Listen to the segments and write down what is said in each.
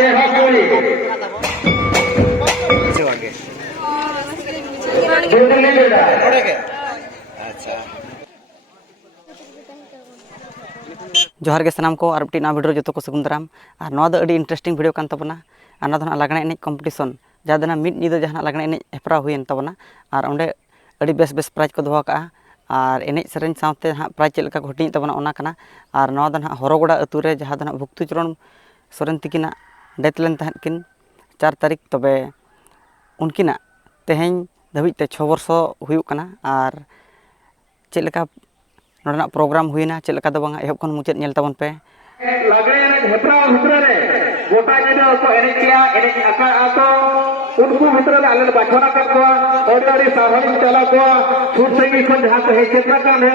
तेरा कोई दिल्ली बेटा अच्छा जोहार के सानाम को और ना वीडियो जो को सगुन दाराम और नवा दो इंटरेस्टिंग वीडियो कान तबना और ना दो लागणे एने कॉम्पिटिशन जहाँ दो मिड निदो जहाँ लागणे एने हेपरा हुयन तबना और ओंडे अड़ी बेस बेस प्राइज को दोहा का और एने सेरेन साथे हाँ प्राइज चेक का घटी तबना ओना कना और नवा दो हरोगोड़ा अतु रे जहाँ दो भक्तुचरण सोरेन तिकिना डेथ लेन तहन किन 4 तारीख तबे उनकिना तेहें धाबिते 6 वर्ष हुयुक कना और चेक नोडना प्रोग्राम हुईना चेक दो बांगा एहब खन मुचाद नेल ताबन पे लागणे ने हेपरा भितर रे गोटा जिनो को एने किया एने आका आतो उनको भितर रे आले बाछना कर को ओडी साहब चला को छूट संगी खन जहां को हे क्षेत्र का हो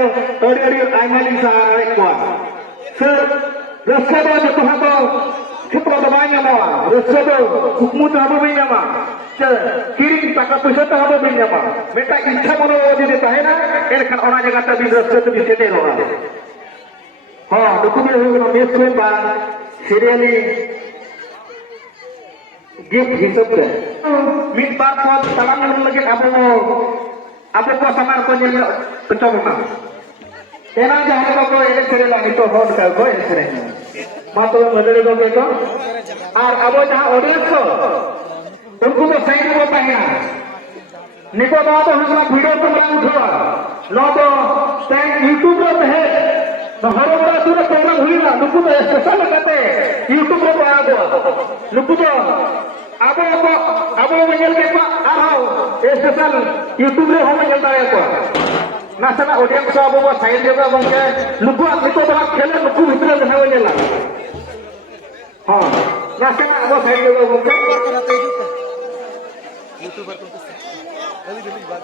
ओडी आइमाली सारे को सर रस्ता दो जो कहा तो क्षेत्र दबाएंगे मावा रस्ता दो हुकमु तो हबो बेnya मा किरिंग टाका पैसा तो हबो बेnya मा मेटा इच्छा मनो जदि तहेना एरखान ओना जगह त भी रस्ता तो दिसेते रोआ हाँ डॉक्यूमेंट हो गया मेस में बा सीरियली गिफ्ट हिसाब से मिड बार को तलाम में लगे आप को सामान को ने पचावना तेना जहां को एले सेरेला तो होट का को एसरे मा तो बदले को और अब जहां ऑडियंस को उनको तो साइड में पाएगा निको बात हमरा वीडियो को बना उठवा लो तो स्टैंड यूट्यूब पे है तो हरो बड़ा सूर प्रोग्राम हुई ना नुकु तो स्पेशल करते यूट्यूब पे आ गया नुकु तो अब मंगल के पा आ आओ स्पेशल यूट्यूब रे हम चलता है को नासना ऑडियंस को अब साइड देगा बंके नुकु निको बड़ा खेले नुकु भीतर देना होइला हां नासना अब साइड देगा बंके यूट्यूबर को अभी जल्दी बात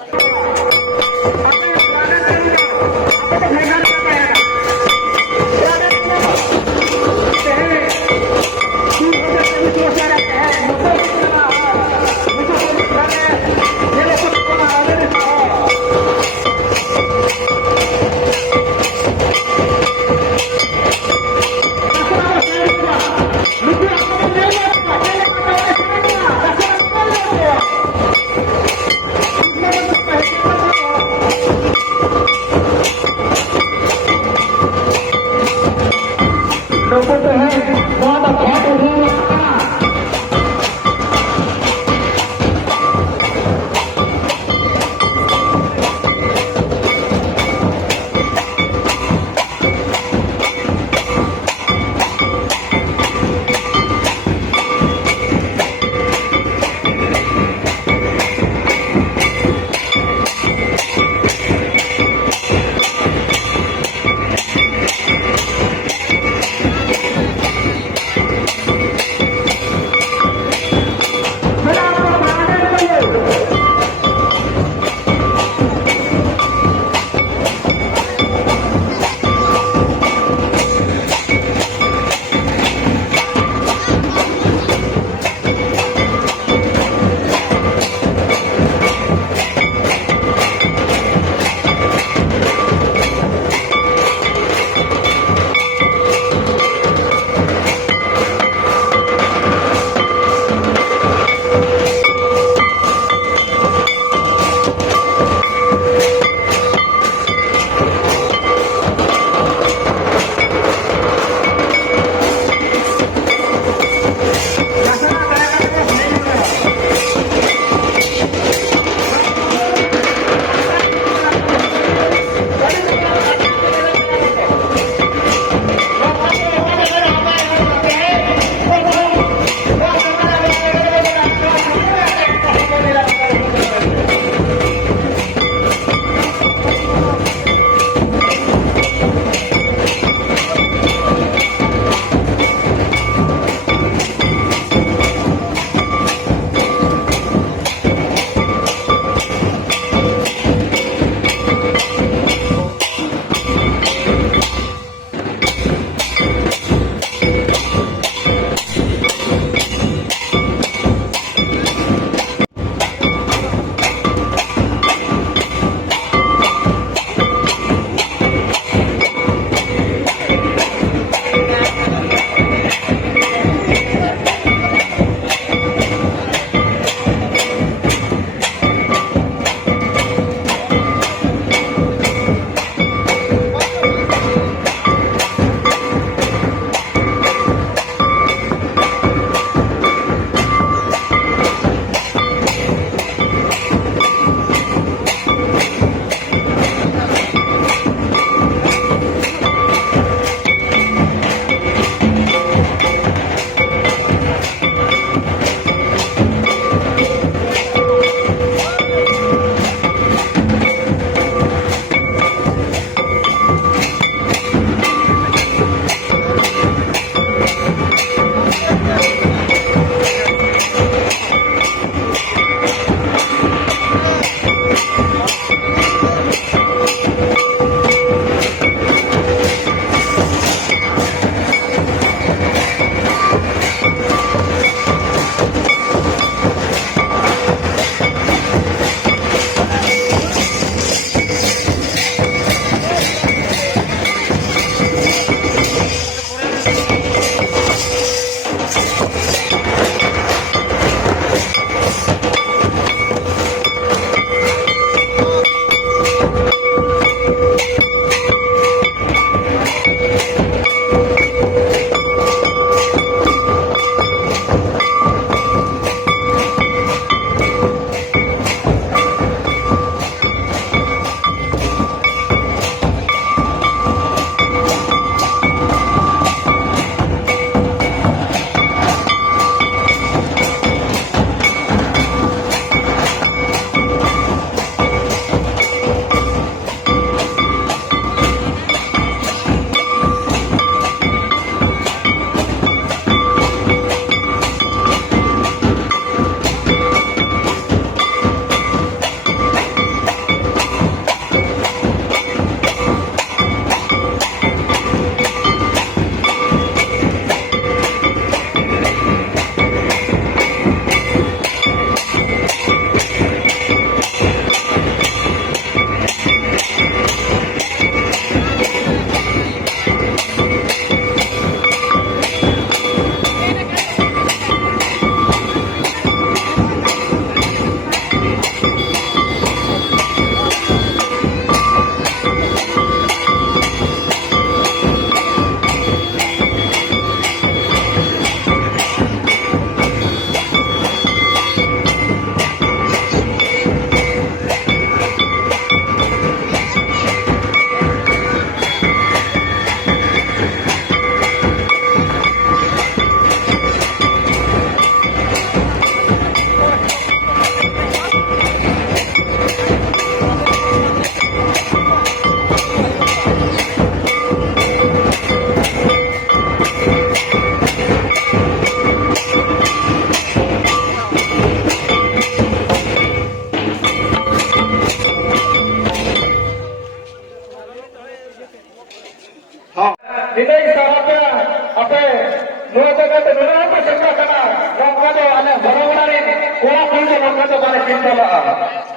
kita lah.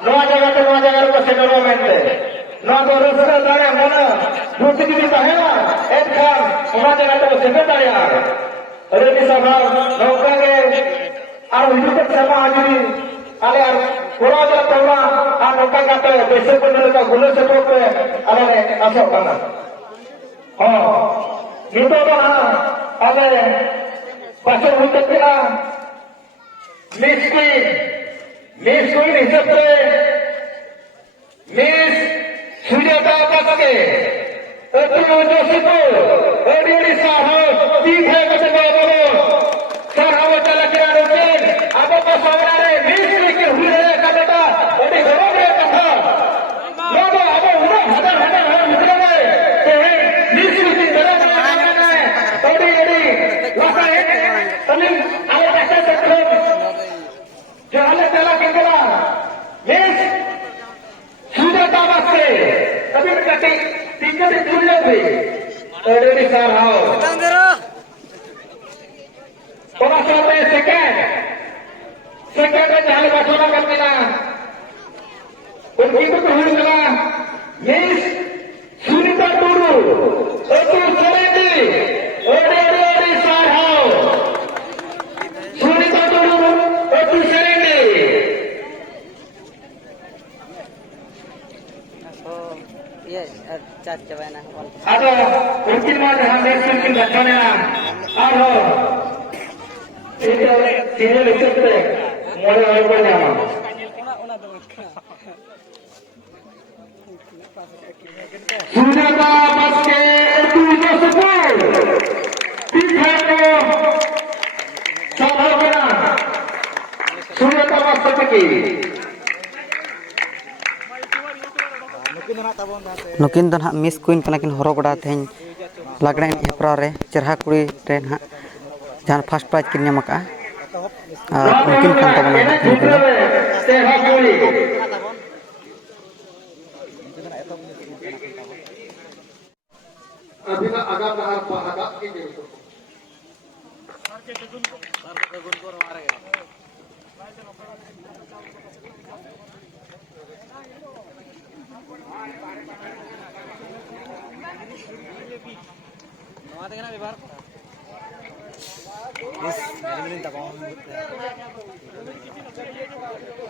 Noa jaga ko sedoro mente. Noa do raska dare mona buti di tahela. Edkan noa jaga ko sedoro ya. Ade di sabha nauka ke ar hidup sama ajuri ale ar pura ja tawra ar nauka kate dese pundal ka gulo se to pe ale asok kana. Oh. Itu dah ada pasal untuk kita miskin hisap se mis sudah dapat ke itu जो सितो AD साहब ठीक है कते बोलो sir हम चला के रोकेन अब को सवरारे मिस के हुए कबटा एडी हो रे कथा लोगो अब उना हजार मित्र रे ते मिस की तरह ना एडी वसा है तमिल आले कैसे सकते जो हाले चला के बोला miss sudah dapat ke tapi kati tinggal di dunia be एडी साहब Pernah sampai second jangan bacaan kami begitu kehujanan Miss Sunita Turu itu Serendi Odi Sarhau Sunita Turu itu Serendi ada mungkin mana hampir mungkin bacanya ada Sini lecet deh, mulai apa nama? Sudah dapat ke itu sepuluh, tiga salah benar. Sudah dapat sepuluh. नुकिन तो हाँ miss कुइन कनाकिन हरो बड़ा थे लगने हेपरा रे चरहा कुड़ी रे हाँ जहाँ फर्स्ट प्राइज किन नमका नुकिन कान तबना अभिना आगाम नहर पहाड़ा की देखो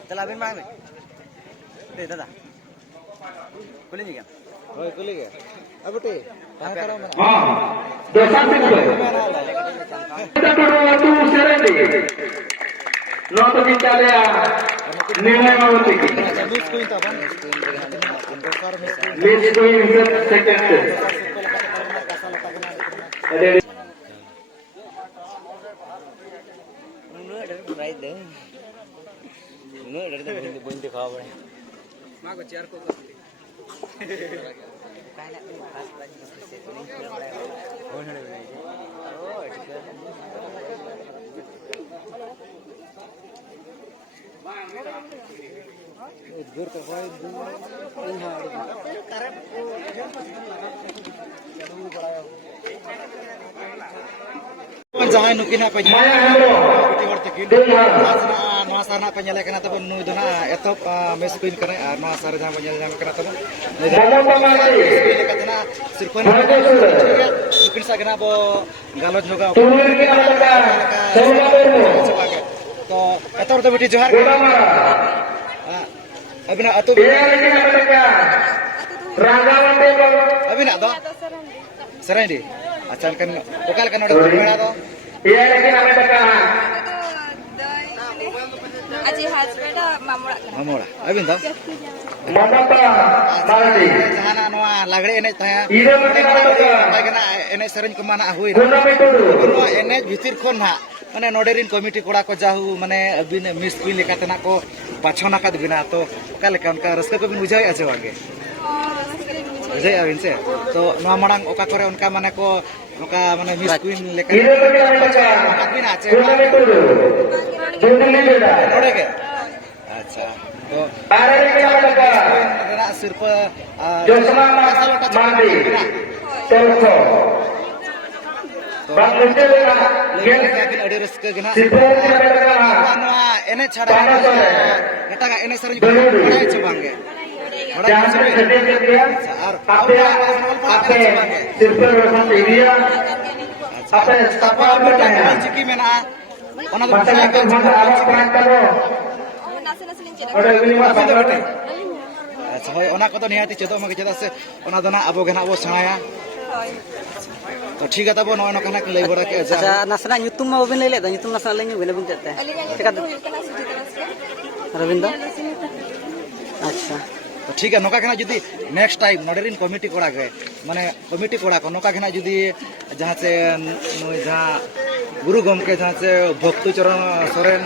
चला अभी मांग ले दादा कुली नहीं क्या ओए कुली क्या अब उठे कहाँ करो मैं हाँ दोस्तों से बोले kita berwaktu serendi nonton kita ya nilai mau tinggi Miss Queen second ada right there no dari buin दिखाओ बड़े मां को चेयर को पहले फर्स्ट प्राइज से तो नहीं दूर तो है जहाँ नुकिना पे sana penyelek kena tabun nu dona etop mes queen kena no sare jam penyelek kena tabun katena sirpon mungkin sa kena bo galot juga to etor to beti johar abina atu abina do serendi acan kan pokal kan udah bermena do iya lagi namanya tekan Aji husband mamora abin do mamata marandi jahana noa lagre ene taya ida mungkin kena ene sereng kemana ahui Kuna ene bhitir khon ha mane noderin committee koda ko jahu mane abin miss queen lekatena ko pachona ka dibina to kale kan ka raska ko bin bujai ache wage bujai abin se to noa marang oka kore unka mane ko oka mane miss queen lekatena abin ache node ke acha to kena sirpa Josma Mandi Telko Bang Ujjwala yakin ada rezeki gena Sipur kita noa एने छाड़ा एटा का एने sir बड़ा इच्छा बांगे बड़ा जहाँ से छठे से दिया आपने आपने सिर्फ रसम दे दिया आपने सफा बताया चिकी में ना ओना तो मतलब तो हम आवाज प्राण करो nasi nasi lincah. और अगली बार बात अच्छा होय ओना को तो निहाती चेदो मगे चेदा से ओना दो ना अबो गेना बो सणाया तो ठीक है तब नो नो कना लई बड़ा के अच्छा नासना nyutum मा बाबिन लैले दा nyutum नासना लैनु बेने बुन जते Alingan yang itu kena suji terus. Ravindra अच्छा तो ठीक है नौका खेना जुदी नेक्स्ट टाइम नोडेरिन कमिटी कोड़ा गए माने कमिटी कोड़ा को नौका खेना जुदी जहाँ से जहाँ गुरु गमके जहाँ से भक्ति चरण सोरेन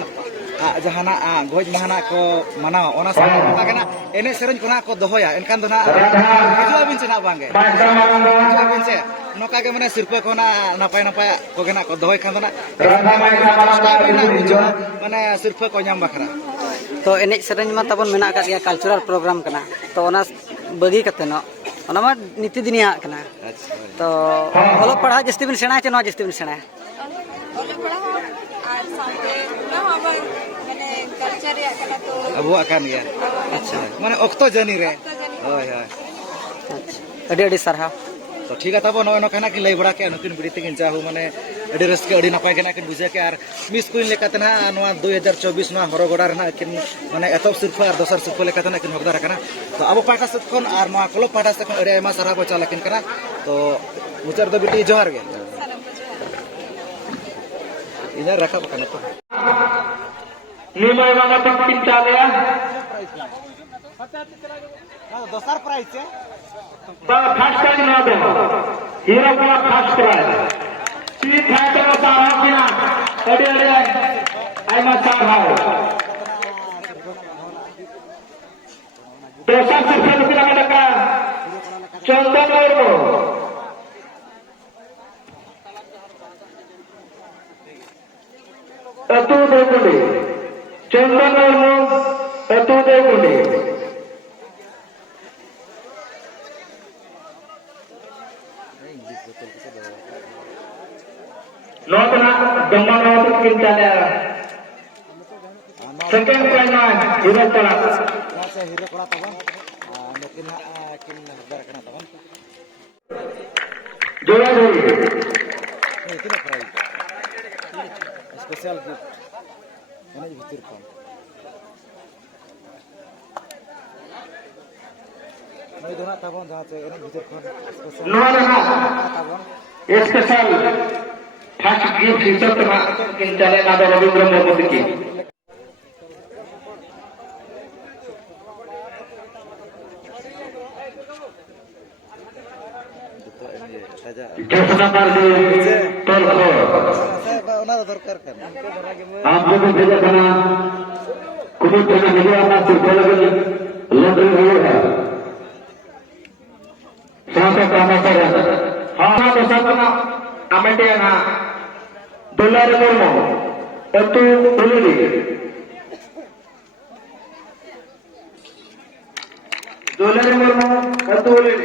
जहाना गोज महाना को मनाओ ओना से नौका खेना एने सेरेन कोना को दोहोया एनकान दोना हिजुआ बिन से ना बांगे हिजुआ बिन से नौका के माने सिरपे कोना नापाय नापाय को गेना को दोहोय खान दोना माने सिरपे को नाम बखरा तो एनेज सेरेंज मा तबन मेना का गया कल्चरल प्रोग्राम कना तो ओना बगी कते न ओना मा नीति दिनिया कना अच्छा तो ओलो पढ़ा जस्ती बिन सेना चे न जस्ती बिन सेना Oleh pernah আর সাথে না হবে মানে কালচার ya kena tu. अबो akan ya अच्छा माने अक्तो जनी रे होय होय अच्छा अडी अडी सरहा तो ठीक है तब नो नो कहना कि लई बड़ा के अनुकिन बिड़ी तकिन जाहु माने अडी रस्के अडी नपाय केना किन बुझे के आर मिस कुइन लेकाते ना नवा 2024 ना हरोगोडा रे ना किन माने एतब सिर्फ आर दोसर सिर्फ लेकाते ना किन हकदार कना तो अब पाटा से कोन आर नवा कलो पाटा से कोन अडी एमा सारा को चाला किन कना तो मुचर दो बिटी जोहार गे इधर रखा कना तो निमय मामा तक तीन चाले दोसर प्राइस है फर्स्ट टाइम ना दो हीरो का फर्स्ट प्राइज ठीक है तो सारा किना अरे अरे आई मत सारा दोसर से रुपया में लगा चंदन और वो अतु देकुंडी चंदन और वो अतु देकुंडी नौतना गम्मा नौती किंता ले सेकंड प्राइज ना हीरो तला से हीरो कोड़ा तबन लेकिन किन हकदार कना तबन जोड़ा जोड़ी इतना प्राइस स्पेशल गिफ्ट मैंने भीतर कौन मैं दोना तबन जहाँ से इन्हें भीतर कौन स्पेशल नौना तबन स्पेशल फर्स्ट गिफ्ट हिसाब तमा किंता ले ना दो रविंद्र मोदी की कितना कर दिए तोल को ओना दरकार कर आप लोग भेजा खाना कुछ खाना भेजा अपना सिर्फ लगे लंदन हुआ है सांसा काम कर हाँ हाँ तो सब ना अमेटे ना डॉलर मोमो एतु उलड़ी डॉलर मोमो एतु उलड़ी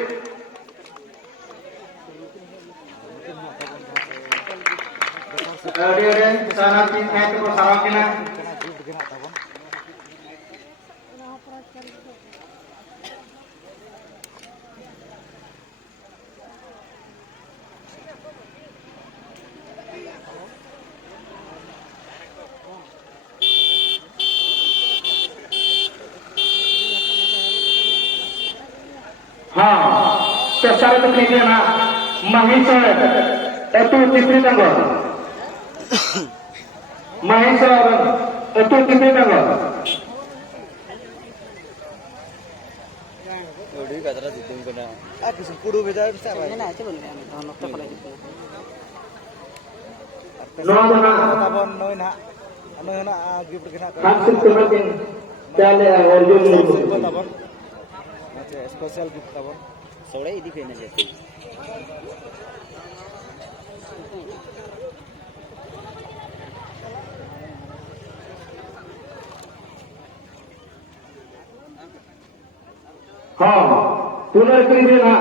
अरे अरे सारा चीज है तो सारा के ना गिफ्ट गिना तबन हाँ तो सारे तो नहीं ना महेश एतु कितनी तंगो महेश एतु कितनी तंगो ओडी कतरा दितुम कना आ किस कुडू बेजा से भाई ना आचे बोल गया नक्ता पड़ा जितने नो ना तबन नोय ना नोय ना गिफ्ट गिना हम सिर्फ तुम्हें चले और जो तबन अच्छा स्पेशल गिफ्ट तबन सोड़े इदी फेने जैसे हाँ पुनर्क्रिया ना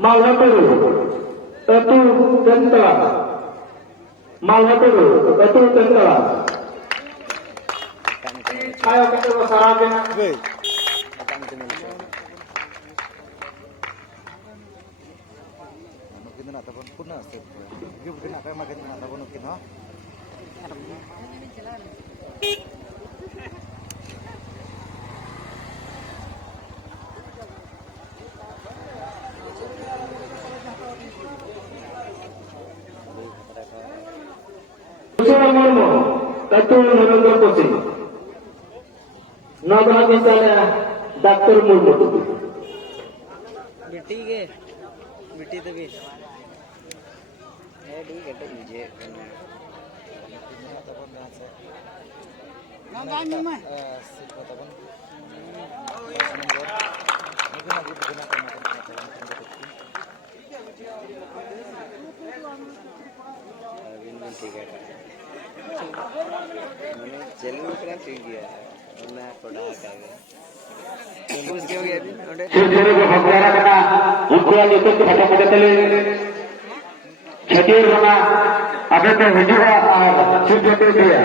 मालहतरू एतु तंतला मालहतरू एतु तंतला ayo kata ko sarapin na. Woi. Datang itu mau lucu. Mungkin nak tapon pun nak set. Dia mungkin nak kayak makin nak tapon mungkin ha. Kusuma Murmu, Katul Narendra Kosi. Nabah misalnya Dr. Murmu. बेटी के बेटी तो भी है D गड्ढे मुझे ना गाय में मैं Set tapon. Mungkin lagi berguna ठीक है मैंने चलू करा ठीक गया मैं थोड़ा आ गया कुछ क्या हो गया अभी Sudiri ko hagara kana ukra dito ko hata ko tele. Chatir mana abe ko hijura ar sudiri dia.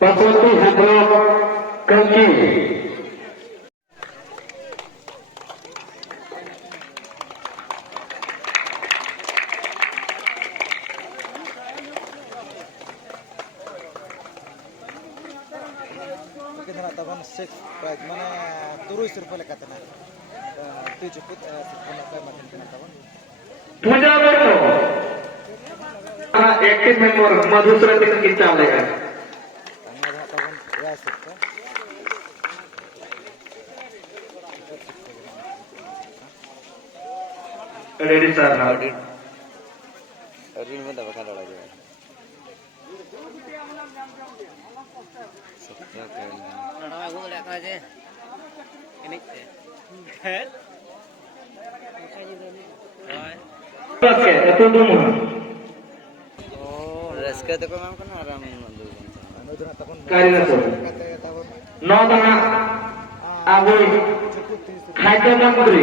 Pasoti hebro kanki. mungkin nak tapon set price mana turun Rp100 lekat na. Tu cukup Rp10 lekat makin nak tapon. Puja Murmu. Active member Madhusrati ka kita lega. Ang nak tapon ya set. Ready sir now. Reel में दबा खा डाला जाए सबका करना नड़ा गो ले का जे इनिक ते Oke, itu dulu. oh Ruska तो को नाम करना आराम मंदु Ano tu nak tapon? Kari na to. Kata tapon. Nodana Abu Khadja Mantri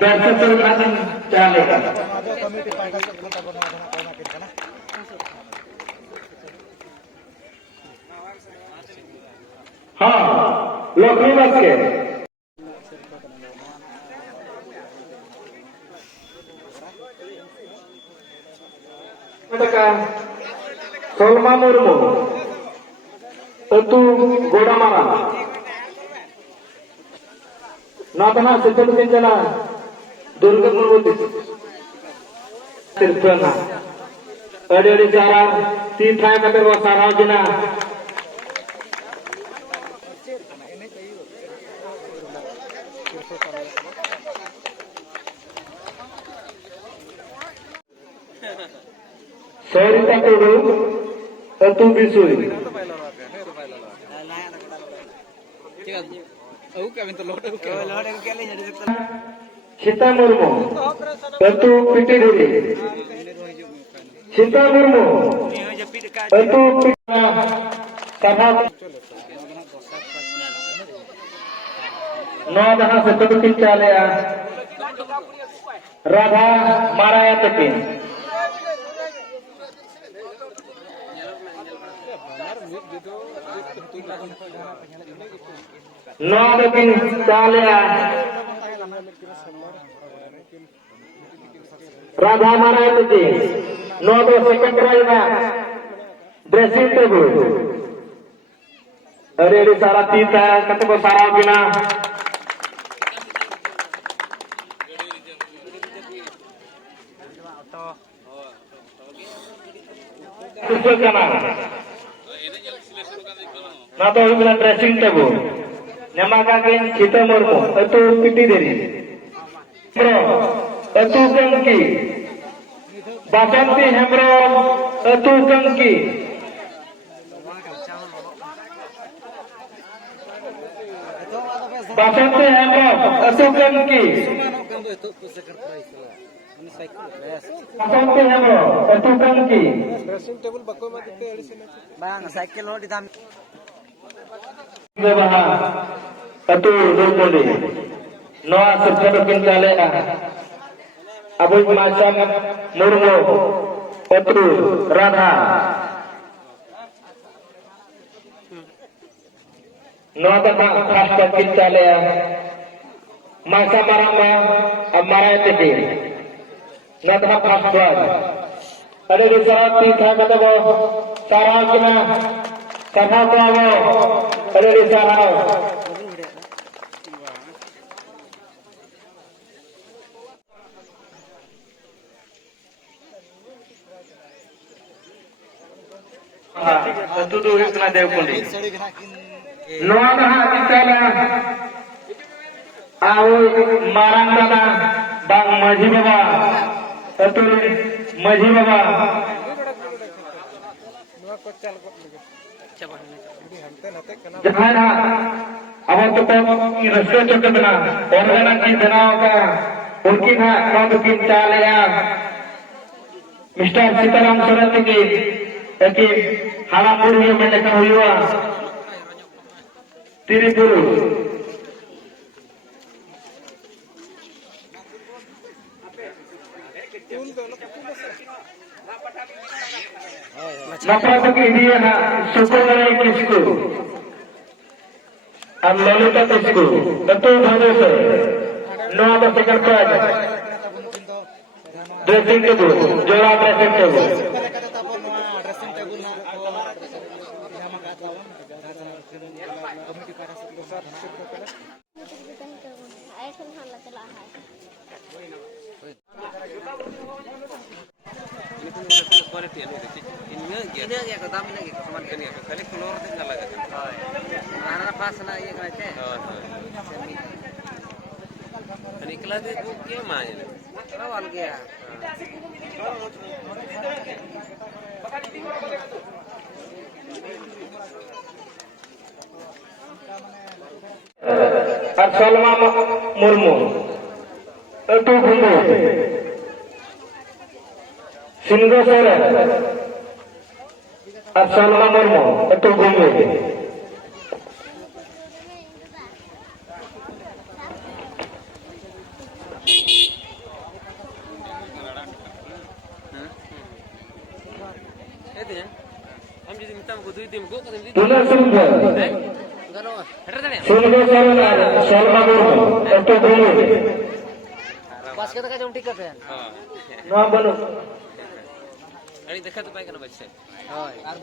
Bersetul Asin Chaleka. Ada komiti pakai tapon nak makin kana. हाँ लखनऊ बस के Solma Murmu Tentu Godamara Natana Situl Kinjana Durga Murmu Tirpana Adi Jara Tithai Kater Wasarajina Sarita Tudu Tentu Bisui ठीक है ओ क्या बिन तो load के ले जा सकता Sita Murmu Tentu Pitiduri Sita Murmu Tentu Karena Nodana Setudu Kinchalaya Radha Maraya Tekin Nodana Kinchalaya Radha Maraya Tekin Nodana second driver dressing table Adi Saratita Katiko Sarabina Nato bilang dressing table. Nyamakakin Sita Murmu, itu piti dari. Bro, itu Gangki. Basanti Hembro, itu Gangki. Basanti Hembro, itu Gangki. Basanti Hembro, itu Gangki. bang cycle lo di dam Baha Atu Dukuli Noa Sepedo Kinchalea Abu Macam Murmu Petru Radha Noa da pasta kita le masa marama amara tebe. Noa da pasta. Ada di sarati kata bo sarah kena sarah bo ada di sarah. Tentu tu kena dewi. सड़ी बिना किन Noa da kita le au marang dana bang maji baba. Tentu maji baba. Jangan awak tu pun rasa cukup benar. Orang yang kita benar ka, mungkin nak mungkin cale ya. Mister Sitaram Surat ini, tapi halam buru yang mereka huya, tiri buru. Napa bagi dia na syukur dari kisku, Lolita kisku, tentu harus Noa da sekarang dressing table, jola dressing table. mereka tapon noa dressing table na ko nama ka tawon komiti para sa pusat Salma Murmu, itu Bumbu, Singgosera, Salma Murmu, itu Bumbu. Tuna Sungguh, Singgosera, Salma Murmu, itu Bumbu. बस के का जम ticket है Noa banu. देखा तो पाएगा ना बच्चे हां